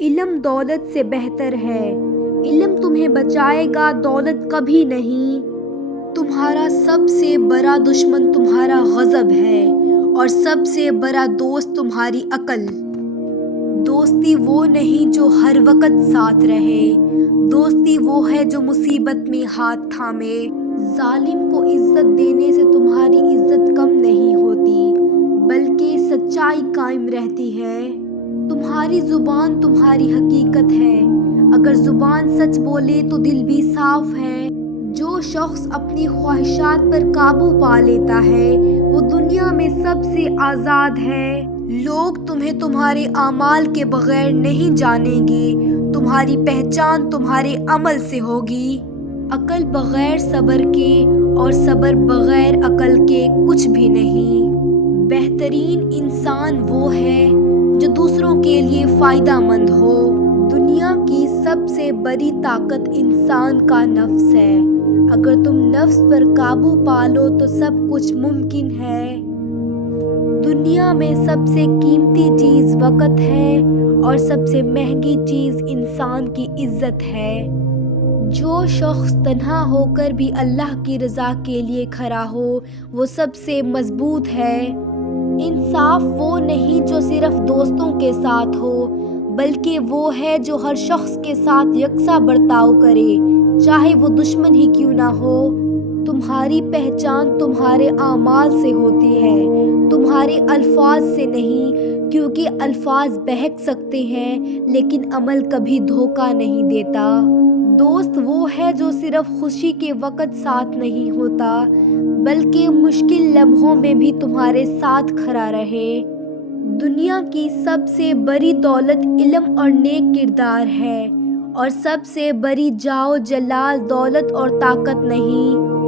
علم دولت سے بہتر ہے۔ علم تمہیں بچائے گا، دولت کبھی نہیں۔ تمہارا سب سے بڑا دشمن تمہارا غضب ہے اور سب سے بڑا دوست تمہاری عقل۔ دوستی وہ نہیں جو ہر وقت ساتھ رہے، دوستی وہ ہے جو مصیبت میں ہاتھ تھامے۔ ظالم کو عزت دینے سے تمہاری عزت کم نہیں ہوتی، بلکہ سچائی قائم رہتی ہے۔ تمہاری زبان تمہاری حقیقت ہے، اگر زبان سچ بولے تو دل بھی صاف ہے۔ جو شخص اپنی خواہشات پر قابو پا لیتا ہے وہ دنیا میں سب سے آزاد ہے۔ لوگ تمہیں تمہارے اعمال کے بغیر نہیں جانیں گے، تمہاری پہچان تمہارے عمل سے ہوگی۔ عقل بغیر صبر کے اور صبر بغیر عقل کے کچھ بھی نہیں۔ بہترین انسان وہ ہے جو دوسروں کے لیے فائدہ مند ہو۔ دنیا کی سب سے بڑی طاقت انسان کا نفس ہے، اگر تم نفس پر قابو پا لو تو سب کچھ ممکن ہے۔ دنیا میں سب سے قیمتی چیز وقت ہے اور سب سے مہنگی چیز انسان کی عزت ہے۔ جو شخص تنہا ہو کر بھی اللہ کی رضا کے لیے کھڑا ہو وہ سب سے مضبوط ہے۔ انصاف وہ نہیں جو صرف دوستوں کے ساتھ ہو، بلکہ وہ ہے جو ہر شخص کے ساتھ یکساں برتاؤ کرے، چاہے وہ دشمن ہی کیوں نہ ہو۔ تمہاری پہچان تمہارے اعمال سے ہوتی ہے، تمہارے الفاظ سے نہیں، کیونکہ الفاظ بہک سکتے ہیں لیکن عمل کبھی دھوکہ نہیں دیتا۔ دوست وہ ہے جو صرف خوشی کے وقت ساتھ نہیں ہوتا، بلکہ مشکل لمحوں میں بھی تمہارے ساتھ کھڑا رہے۔ دنیا کی سب سے بڑی دولت علم اور نیک کردار ہے، اور سب سے بڑی جاؤ جلال دولت اور طاقت نہیں۔